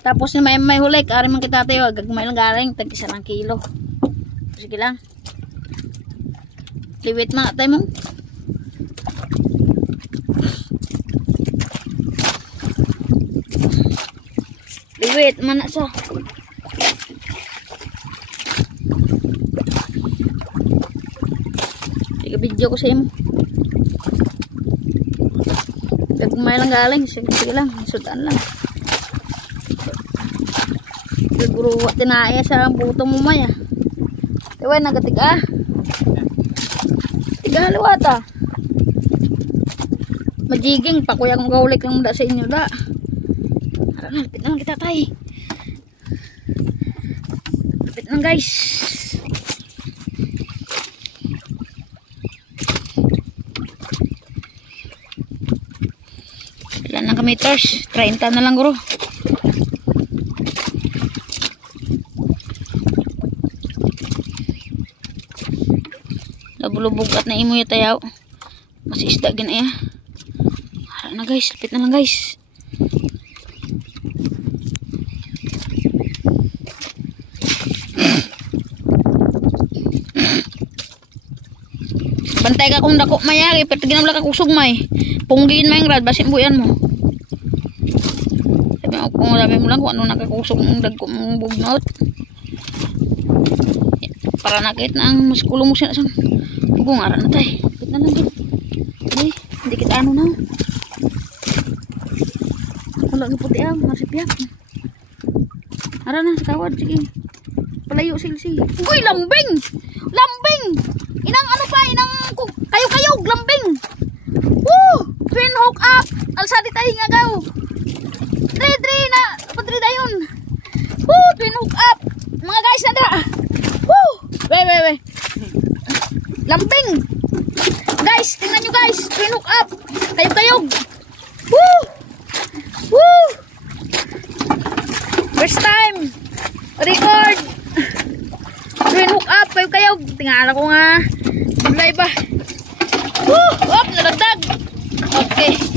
Tapos ni may huli, kari man kita tayo, gagmay lang galing, tag 1 kilo. Sige lang. Liwit mga tayo mo. Liwit, mana sa. Sige, video ko sa imo. Gagmay lang galing, sige lang, sudan lang. Siguro tinae sa buto mo maya. Ewan nagatiga. Tiga liwata. Majiging pa kuya kung gaulik lang muna sa inyo da. Lapit na lang kita tay. Lapit na lang guys. Ilan lang meters? 30 na lang guro. Nabulubog at na imo yung tayaw. Mas isda gina ya. Harap na guys. Lapit na lang guys. Bantay ka kung dako mayari. Pero ginamla ka kusog may. Punggin may rad. Basin buyan mo. Sabi mo lang kung ano nakakusog ng dagko mong bugnot. Para nakit na ang mas kulong mo siya sa bungaran na tayo. Kapit na lang din. Hindi kita ano na. Wala nga puti ang masipyak. Ara na sa tawad. Sige. Palayo silsi. Uy, lambing! Lambing! Inang ano pa? Inang kayo-kayog. Lambing! Woo! Twin hook up! Alsadi tayo nga gaw. Dre na. Padre dayon. Woo! Twin hook up! Mga guys na dra. Woo! We. Lambing. Guys, tingnan nyo guys. Twin hook up. Kayog-kayog. Woo! Woo! First time. Record. Twin hook up. Kayog-kayog. Tingala ko nga. Live ba? Woo! Up, nadagdag. Okay.